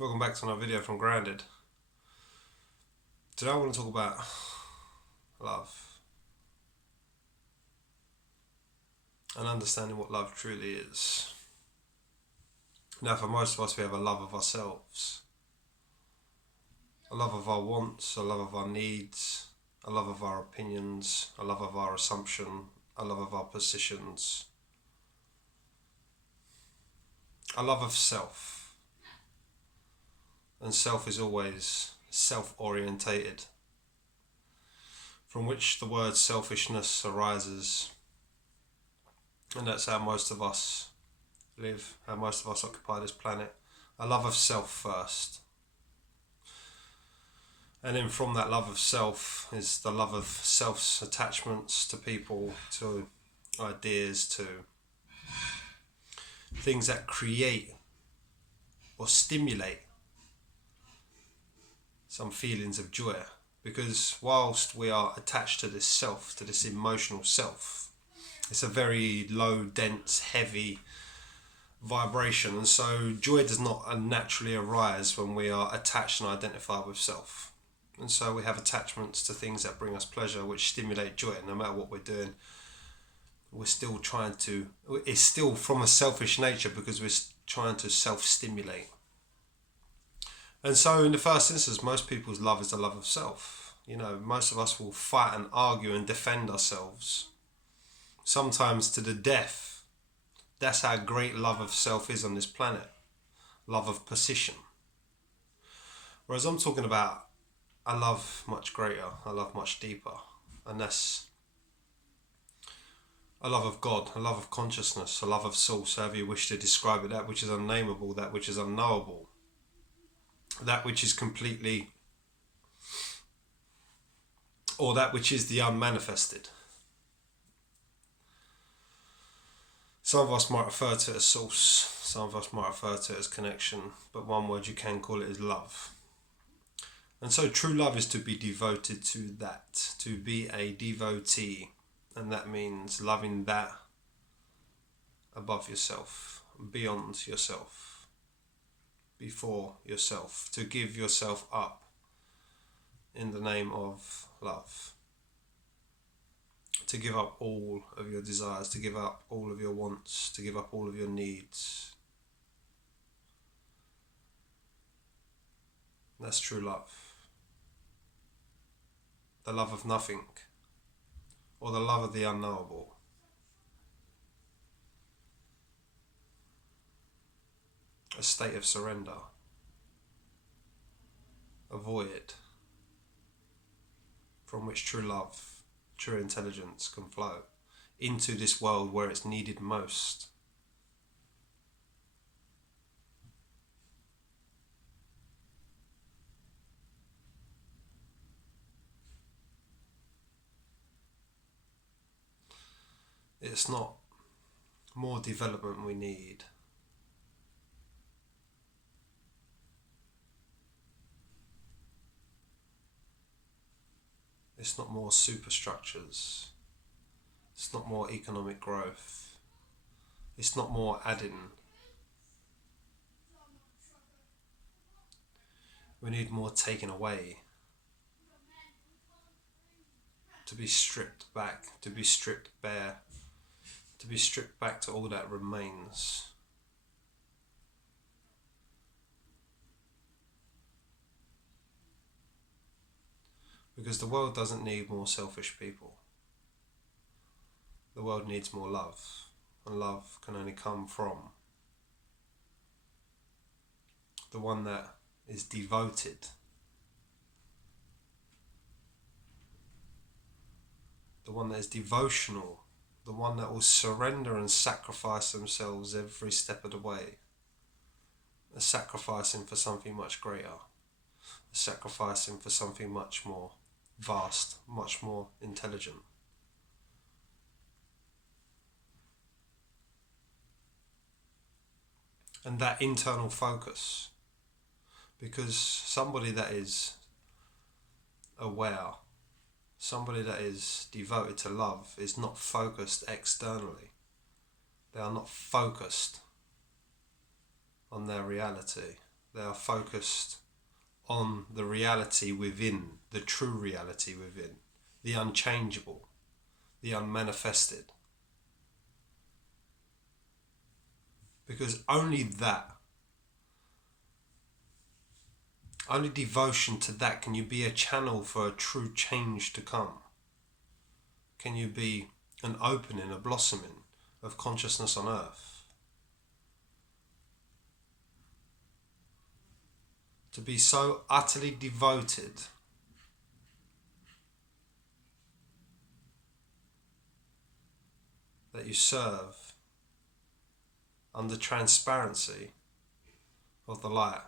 Welcome back to another video from Grounded. Today I want to talk about love and understanding what love truly is. Now, for most of us, we have a love of ourselves, a love of our wants, a love of our needs, a love of our opinions, a love of our assumption, a love of our positions, a love of self. And self is always self-orientated, from which the word selfishness arises. And that's how most of us live, how most of us occupy this planet. A love of self first. And then from that love of self is the love of self's attachments to people, to ideas, to things that create or stimulate some feelings of joy. Because whilst we are attached to this self, to this emotional self, it's a very low, dense, heavy vibration, and so joy does not naturally arise when we are attached and identified with self. And so we have attachments to things that bring us pleasure, which stimulate joy. No matter what we're doing, we're still trying to, it's still from a selfish nature because we're trying to self-stimulate. And so in the first instance, most people's love is the love of self. You know, most of us will fight and argue and defend ourselves, sometimes to the death. That's how great love of self is on this planet. Love of position. Whereas I'm talking about a love much greater, a love much deeper. And that's a love of God, a love of consciousness, a love of source, however you wish to describe it, that which is unnameable, that which is unknowable, that which is completely, or that which is the unmanifested. Some of us might refer to it as source, some of us might refer to it as connection, but one word you can call it is love. And so true love is to be devoted to that, to be a devotee, and that means loving that above yourself, beyond yourself, before yourself, to give yourself up in the name of love, to give up all of your desires, to give up all of your wants, to give up all of your needs. That's true love. The love of nothing, or the love of the unknowable. A state of surrender, a void from which true love, true intelligence can flow into this world where it's needed most. It's not more development we need. It's not more superstructures. It's not more economic growth. It's not more adding. We need more taking away. To be stripped back, to be stripped bare, to be stripped back to all that remains. Because the world doesn't need more selfish people. The world needs more love, and love can only come from the one that is devoted, the one that is devotional, the one that will surrender and sacrifice themselves every step of the way, sacrificing for something much greater, sacrificing for something much more vast, much more intelligent. And that internal focus, because somebody that is aware, somebody that is devoted to love is not focused externally. They are not focused on their reality. They are focused on the reality within, the true reality within, the unchangeable, the unmanifested. Because only that, only devotion to that can you be a channel for a true change to come. Can you be an opening, a blossoming of consciousness on earth. To be so utterly devoted that you serve under transparency of the light.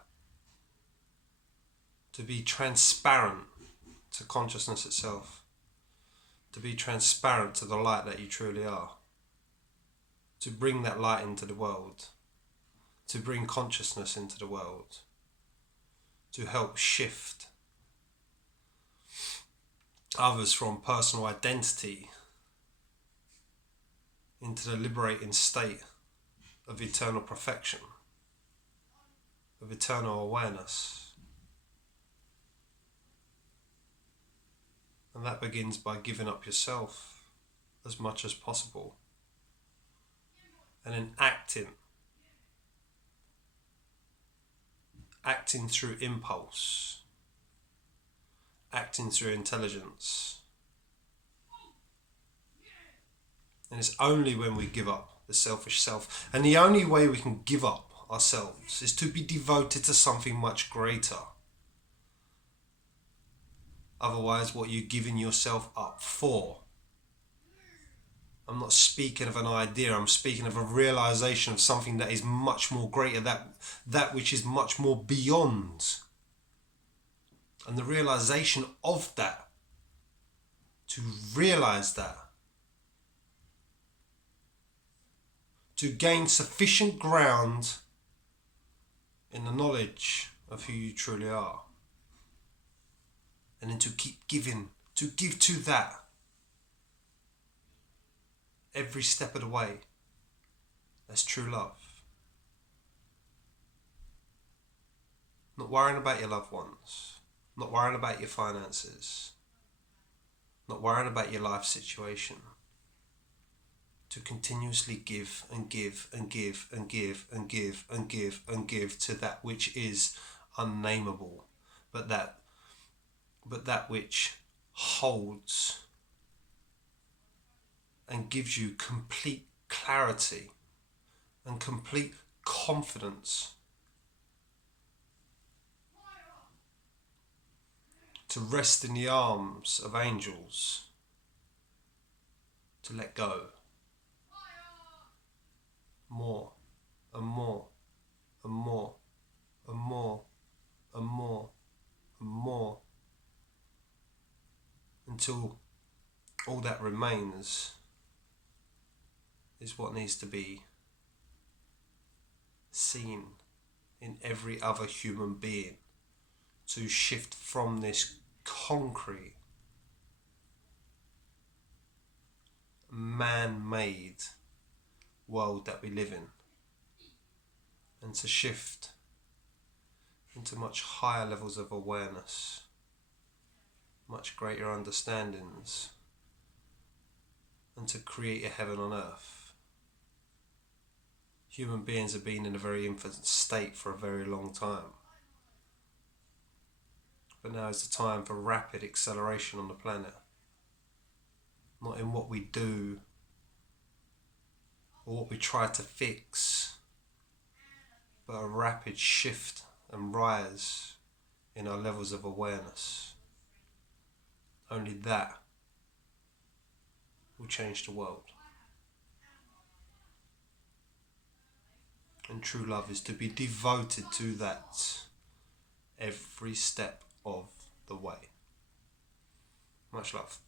To be transparent to consciousness itself. To be transparent to the light that you truly are. To bring that light into the world. To bring consciousness into the world. To help shift others from personal identity into the liberating state of eternal perfection, of eternal awareness. And that begins by giving up yourself as much as possible and then acting through impulse, acting through intelligence. And it's only when we give up the selfish self, and the only way we can give up ourselves is to be devoted to something much greater. Otherwise, what are you giving yourself up for? I'm not speaking of an idea, I'm speaking of a realization of something that is much more greater, that which is much more beyond. And the realization of that, to realize that, to gain sufficient ground in the knowledge of who you truly are. And then to keep giving, to give to that every step of the way. That's true love. Not worrying about your loved ones, not worrying about your finances, not worrying about your life situation. To continuously give and give and give and give and give and give and give to that which is unnameable, but that which holds and gives you complete clarity and complete confidence to rest in the arms of angels, to let go more and more and more and more and more and more until all that remains is what needs to be seen in every other human being, to shift from this concrete, man-made world that we live in, and to shift into much higher levels of awareness, much greater understandings, and to create a heaven on earth. Human beings have been in a very infant state for a very long time. But now is the time for rapid acceleration on the planet. Not in what we do or what we try to fix, but a rapid shift and rise in our levels of awareness. Only that will change the world. And true love is to be devoted to that every step of the way. Much love.